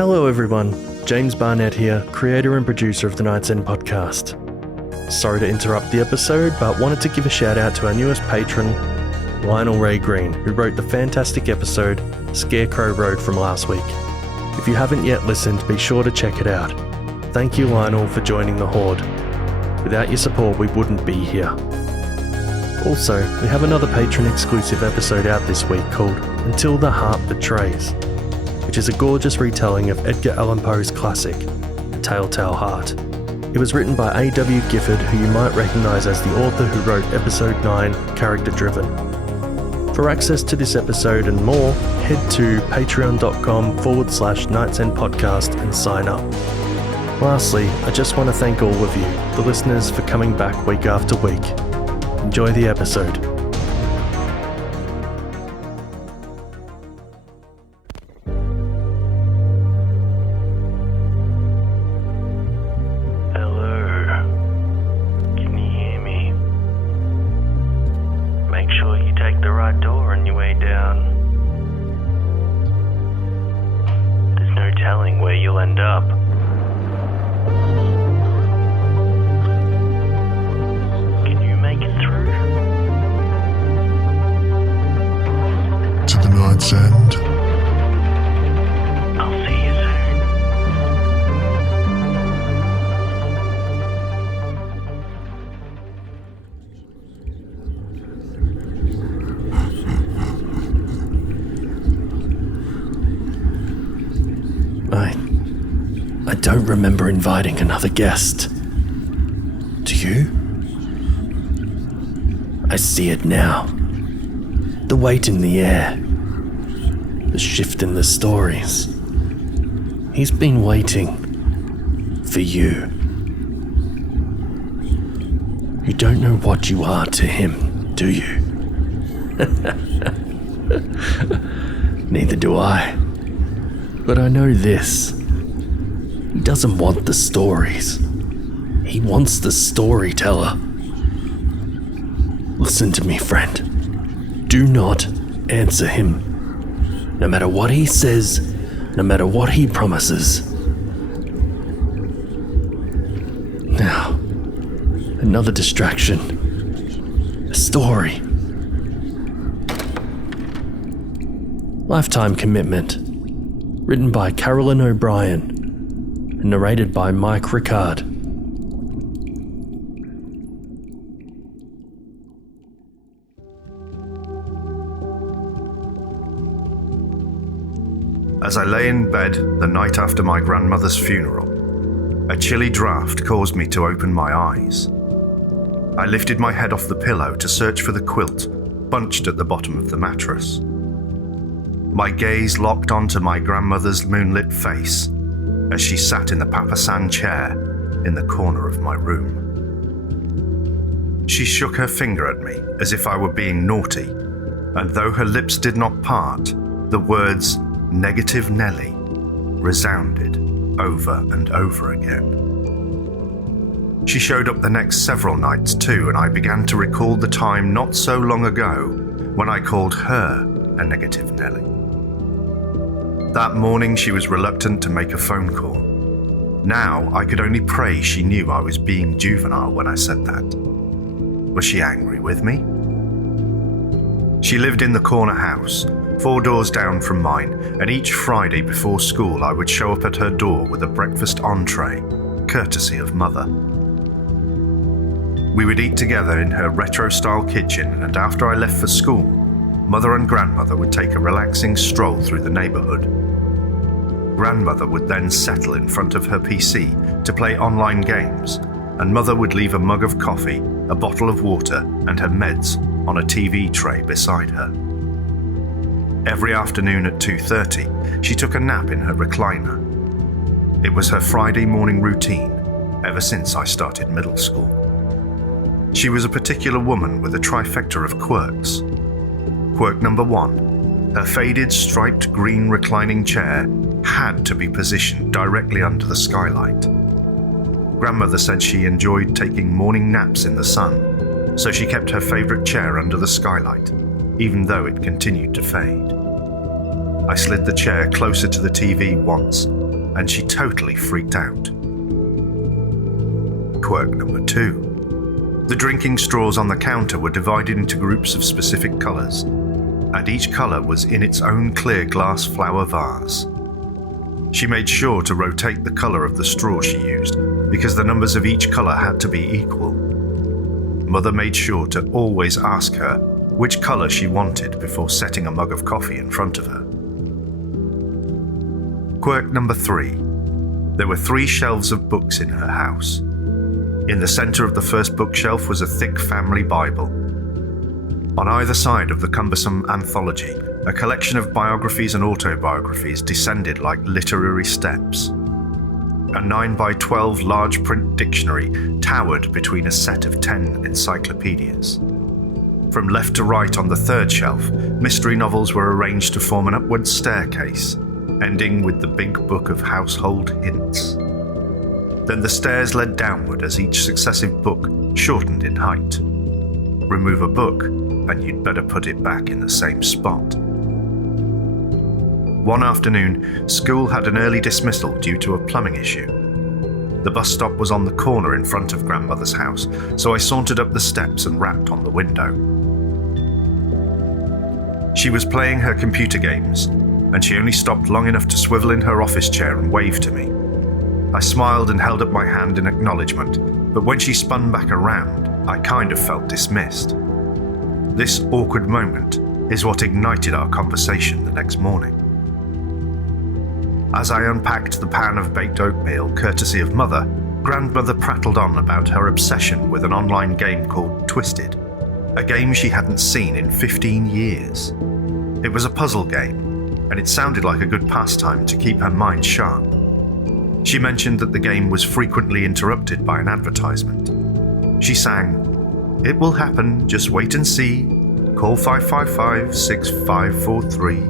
Hello everyone, James Barnett here, creator and producer of the Night's End podcast. Sorry to interrupt the episode, but wanted to give a shout out to our newest patron, Lionel Ray Green, who wrote the fantastic episode Scarecrow Road from last week. If you haven't yet listened, be sure to check it out. Thank you, Lionel, for joining the Horde. Without your support, we wouldn't be here. Also, we have another patron-exclusive episode out this week called Until the Heart Betrays, which is a gorgeous retelling of Edgar Allan Poe's classic, A Telltale Heart. It was written by A.W. Gifford, who you might recognise as the author who wrote Episode 9, Character Driven. For access to this episode and more, head to patreon.com/Night's End podcast and sign up. Lastly, I just want to thank all of you, the listeners, for coming back week after week. Enjoy the episode. Hello. Can you hear me? Make sure you take the right door on your way down. There's no telling where you'll end up. To the Night's End. I'll see you soon. I don't remember inviting another guest. Do you? I see it now. The weight in the air. The shift in the stories. He's been waiting. For you. You don't know what you are to him, do you? Neither do I. But I know this. He doesn't want the stories. He wants the storyteller. Listen to me, friend. Do not answer him. No matter what he says, no matter what he promises. Now, another distraction. A story. Lifetime Commitment. Written by Carolyn O'Brien. And narrated by Mike Ricard. As I lay in bed the night after my grandmother's funeral, a chilly draft caused me to open my eyes. I lifted my head off the pillow to search for the quilt bunched at the bottom of the mattress. My gaze locked onto my grandmother's moonlit face as she sat in the papasan chair in the corner of my room. She shook her finger at me as if I were being naughty, and though her lips did not part, the words "Negative Nelly" resounded over and over again. She showed up the next several nights too, and I began to recall the time not so long ago when I called her a negative Nelly. That morning she was reluctant to make a phone call. Now I could only pray she knew I was being juvenile when I said that. Was she angry with me? She lived in the corner house, 4 doors down from mine, and each Friday before school I would show up at her door with a breakfast entree, courtesy of Mother. We would eat together in her retro-style kitchen, and after I left for school, Mother and Grandmother would take a relaxing stroll through the neighbourhood. Grandmother would then settle in front of her PC to play online games, and Mother would leave a mug of coffee, a bottle of water, and her meds on a TV tray beside her. Every afternoon at 2:30, she took a nap in her recliner. It was her Friday morning routine ever since I started middle school. She was a particular woman with a trifecta of quirks. Quirk number 1, her faded striped green reclining chair had to be positioned directly under the skylight. Grandmother said she enjoyed taking morning naps in the sun, so she kept her favourite chair under the skylight, even though it continued to fade. I slid the chair closer to the TV once and she totally freaked out. Quirk number 2. The drinking straws on the counter were divided into groups of specific colours, and each colour was in its own clear glass flower vase. She made sure to rotate the colour of the straw she used, because the numbers of each colour had to be equal. Mother made sure to always ask her which colour she wanted before setting a mug of coffee in front of her. Quirk number 3. There were 3 shelves of books in her house. In the centre of the first bookshelf was a thick family Bible. On either side of the cumbersome anthology, a collection of biographies and autobiographies descended like literary steps. A 9x12 large print dictionary towered between a set of 10 encyclopedias. From left to right on the third shelf, mystery novels were arranged to form an upward staircase, ending with the big book of household hints. Then the stairs led downward as each successive book shortened in height. Remove a book, and you'd better put it back in the same spot. One afternoon, school had an early dismissal due to a plumbing issue. The bus stop was on the corner in front of Grandmother's house, so I sauntered up the steps and rapped on the window. She was playing her computer games, and she only stopped long enough to swivel in her office chair and wave to me. I smiled and held up my hand in acknowledgement, but when she spun back around, I kind of felt dismissed. This awkward moment is what ignited our conversation the next morning. As I unpacked the pan of baked oatmeal courtesy of Mother, Grandmother prattled on about her obsession with an online game called Twisted, a game she hadn't seen in 15 years. It was a puzzle game, and it sounded like a good pastime to keep her mind sharp. She mentioned that the game was frequently interrupted by an advertisement. She sang, "It will happen, just wait and see. Call 555-6543.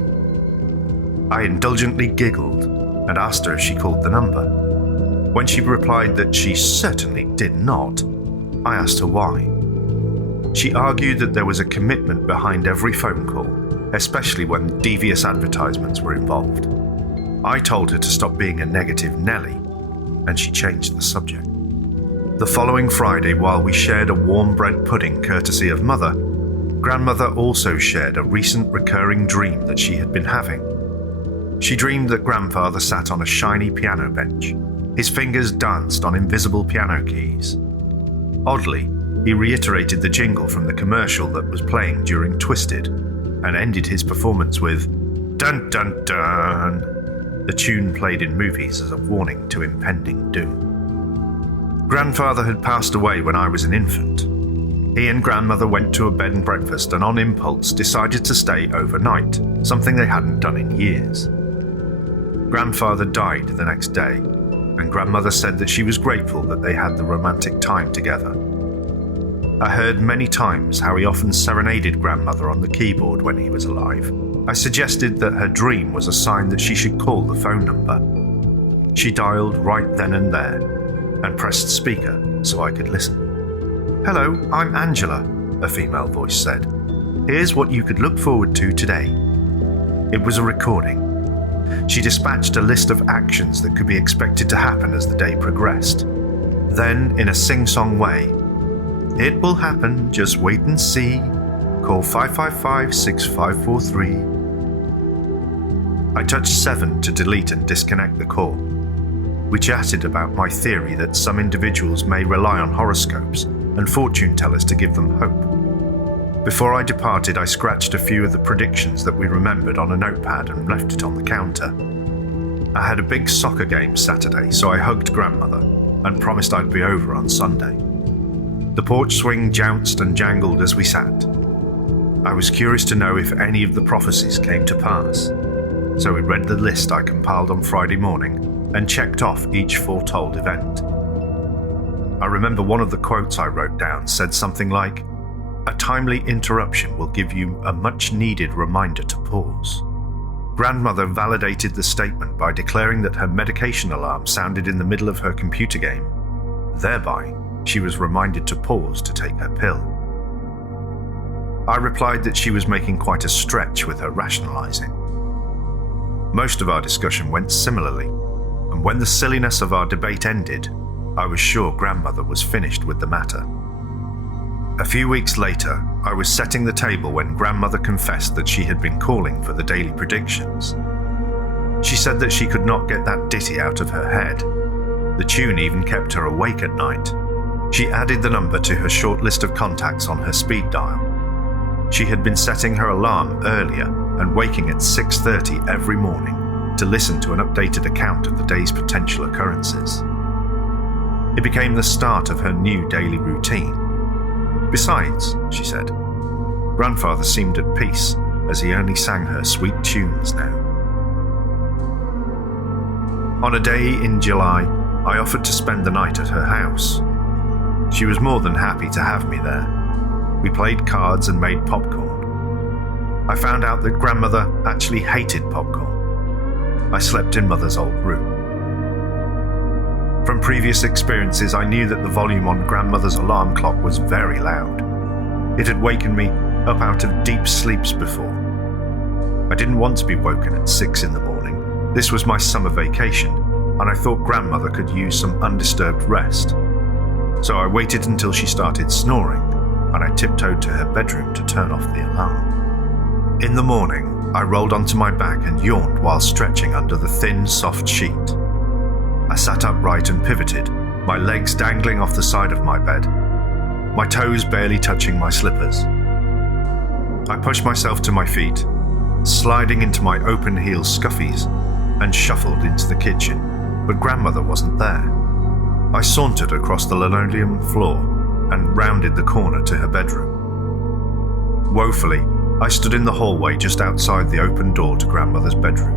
I indulgently giggled and asked her if she called the number. When she replied that she certainly did not, I asked her why. She argued that there was a commitment behind every phone call, especially when devious advertisements were involved. I told her to stop being a negative Nelly, and she changed the subject. The following Friday, while we shared a warm bread pudding courtesy of Mother, Grandmother also shared a recent recurring dream that she had been having. She dreamed that Grandfather sat on a shiny piano bench. His fingers danced on invisible piano keys. Oddly, he reiterated the jingle from the commercial that was playing during Twisted, and ended his performance with "Dun dun dun." The tune played in movies as a warning to impending doom. Grandfather had passed away when I was an infant. He and Grandmother went to a bed and breakfast and on impulse decided to stay overnight, something they hadn't done in years. Grandfather died the next day, and Grandmother said that she was grateful that they had the romantic time together. I heard many times how he often serenaded Grandmother on the keyboard when he was alive. I suggested that her dream was a sign that she should call the phone number. She dialed right then and there, and pressed speaker so I could listen. "Hello, I'm Angela," a female voice said. "Here's what you could look forward to today." It was a recording. She dispatched a list of actions that could be expected to happen as the day progressed. Then, in a sing-song way, "It will happen, just wait and see. Call 555-6543. I touched 7 to delete and disconnect the call. We chatted about my theory that some individuals may rely on horoscopes and fortune tellers to give them hope. Before I departed, I scratched a few of the predictions that we remembered on a notepad and left it on the counter. I had a big soccer game Saturday, so I hugged Grandmother and promised I'd be over on Sunday. The porch swing jounced and jangled as we sat. I was curious to know if any of the prophecies came to pass, so we read the list I compiled on Friday morning and checked off each foretold event. I remember one of the quotes I wrote down said something like, "A timely interruption will give you a much-needed reminder to pause." Grandmother validated the statement by declaring that her medication alarm sounded in the middle of her computer game. Thereby, she was reminded to pause to take her pill. I replied that she was making quite a stretch with her rationalizing. Most of our discussion went similarly. and when the silliness of our debate ended, I was sure grandmother was finished with the matter. A few weeks later, I was setting the table when grandmother confessed that she had been calling for the daily predictions. She said that she could not get that ditty out of her head. The tune even kept her awake at night. She added the number to her short list of contacts on her speed dial. She had been setting her alarm earlier and waking at 6:30 every morning to listen to an updated account of the day's potential occurrences. It became the start of her new daily routine. Besides, she said, grandfather seemed at peace as he only sang her sweet tunes now. On a day in July, I offered to spend the night at her house. She was more than happy to have me there. We played cards and made popcorn. I found out that grandmother actually hated popcorn. I slept in mother's old room. From previous experiences, I knew that the volume on grandmother's alarm clock was very loud. It had wakened me up out of deep sleeps before. I didn't want to be woken at 6 in the morning. This was my summer vacation, and I thought grandmother could use some undisturbed rest. So I waited until she started snoring, and I tiptoed to her bedroom to turn off the alarm. In the morning, I rolled onto my back and yawned while stretching under the thin, soft sheet. I sat upright and pivoted, my legs dangling off the side of my bed, my toes barely touching my slippers. I pushed myself to my feet, sliding into my open-heel scuffies, and shuffled into the kitchen, but grandmother wasn't there. I sauntered across the linoleum floor and rounded the corner to her bedroom. Woefully, I stood in the hallway just outside the open door to grandmother's bedroom.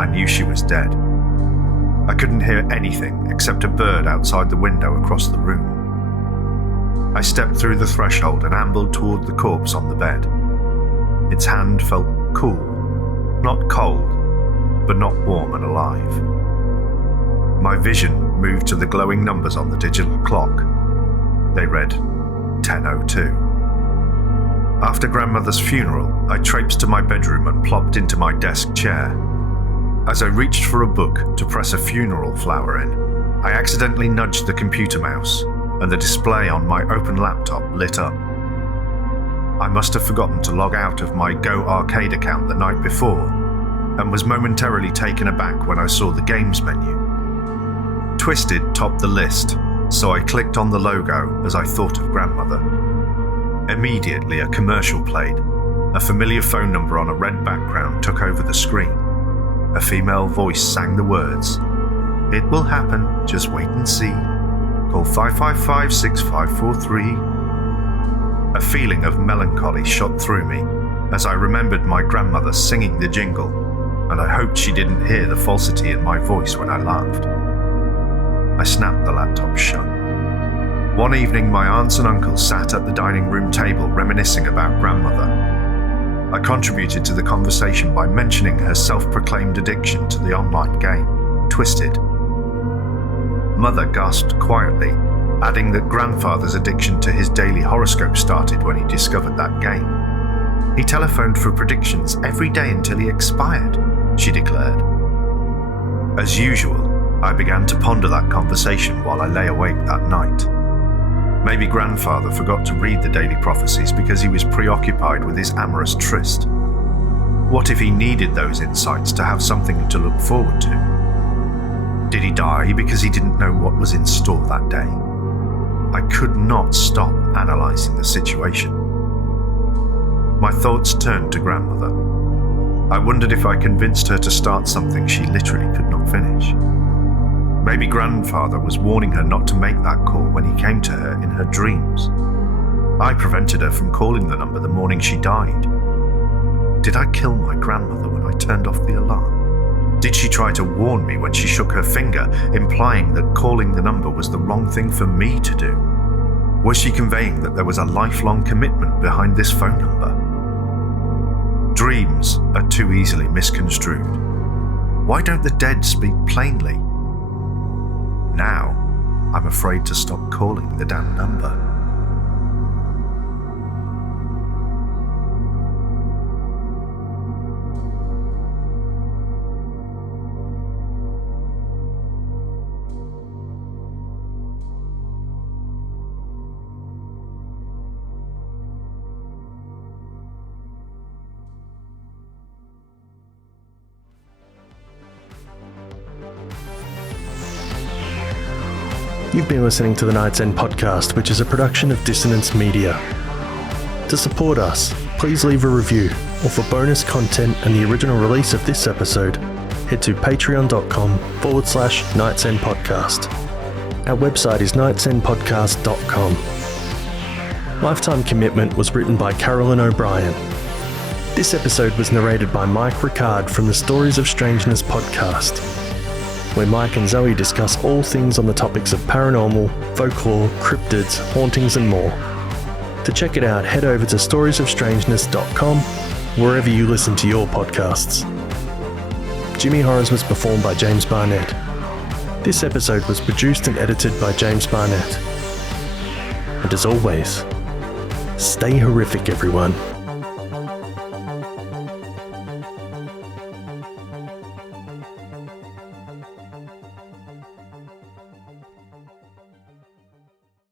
I knew she was dead. I couldn't hear anything except a bird outside the window across the room. I stepped through the threshold and ambled toward the corpse on the bed. Its hand felt cool, not cold, but not warm and alive. My vision moved to the glowing numbers on the digital clock. They read 10:02. After grandmother's funeral, I traipsed to my bedroom and plopped into my desk chair. As I reached for a book to press a funeral flower in, I accidentally nudged the computer mouse, and the display on my open laptop lit up. I must have forgotten to log out of my Go Arcade account the night before, and was momentarily taken aback when I saw the games menu. Twisted topped the list, so I clicked on the logo as I thought of grandmother. Immediately, a commercial played. A familiar phone number on a red background took over the screen. A female voice sang the words, "It will happen, just wait and see. Call 555-6543. A feeling of melancholy shot through me as I remembered my grandmother singing the jingle, and I hoped she didn't hear the falsity in my voice when I laughed. I snapped the laptop shut. One evening, my aunts and uncles sat at the dining room table reminiscing about grandmother. I contributed to the conversation by mentioning her self-proclaimed addiction to the online game, Twisted. Mother gasped quietly, adding that grandfather's addiction to his daily horoscope started when he discovered that game. He telephoned for predictions every day until he expired, she declared. As usual, I began to ponder that conversation while I lay awake that night. Maybe grandfather forgot to read the daily prophecies because he was preoccupied with his amorous tryst. What if he needed those insights to have something to look forward to? Did he die because he didn't know what was in store that day? I could not stop analysing the situation. My thoughts turned to grandmother. I wondered if I convinced her to start something she literally could not finish. Maybe grandfather was warning her not to make that call when he came to her in her dreams. I prevented her from calling the number the morning she died. Did I kill my grandmother when I turned off the alarm? Did she try to warn me when she shook her finger, implying that calling the number was the wrong thing for me to do? Was she conveying that there was a lifelong commitment behind this phone number? Dreams are too easily misconstrued. Why don't the dead speak plainly? Now, I'm afraid to stop calling the damn number. You've been listening to the Night's End podcast, which is a production of Dissonance Media. To support us, please leave a review, or for bonus content and the original release of this episode, head to patreon.com/Night's End podcast. Our website is nightsendpodcast.com. Lifetime Commitment was written by Carolyn O'Brien. This episode was narrated by Mike Ricard from the Stories of Strangeness podcast, where Mike and Zoe discuss all things on the topics of paranormal, folklore, cryptids, hauntings and more. To check it out, head over to storiesofstrangeness.com, wherever you listen to your podcasts. Jimmy Horrors was performed by James Barnett. This episode was produced and edited by James Barnett. And as always, stay horrific, everyone.